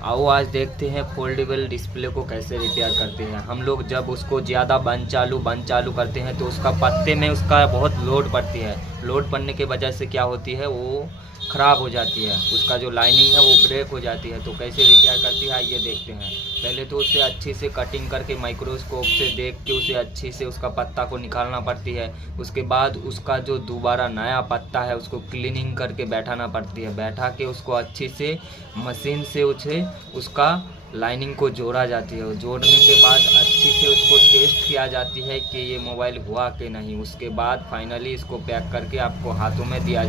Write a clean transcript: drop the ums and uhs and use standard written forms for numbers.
आओ आज देखते हैं फोल्डेबल डिस्प्ले को कैसे रिपेयर करते हैं हम लोग। जब उसको ज़्यादा बंद चालू करते हैं तो उसका पत्ते में उसका बहुत लोड पड़ती है। लोड पड़ने के वजह से क्या होती है, वो ख़राब हो जाती है, उसका जो लाइनिंग है वो ब्रेक हो जाती है। तो कैसे रिपेयर करती है ये देखते हैं। पहले तो उसे अच्छी से कटिंग करके माइक्रोस्कोप से देख के उसे अच्छी से उसका पत्ता को निकालना पड़ती है। उसके बाद उसका जो दोबारा नया पत्ता है उसको क्लीनिंग करके बैठाना पड़ती है। बैठा के उसको अच्छी से मशीन से उसे उसका लाइनिंग को जोड़ा जाती है। जोड़ने के बाद अच्छी से उसको टेस्ट किया जाती है कि ये मोबाइल हुआ कि नहीं। उसके बाद फाइनली इसको पैक करके आपको हाथों में दिया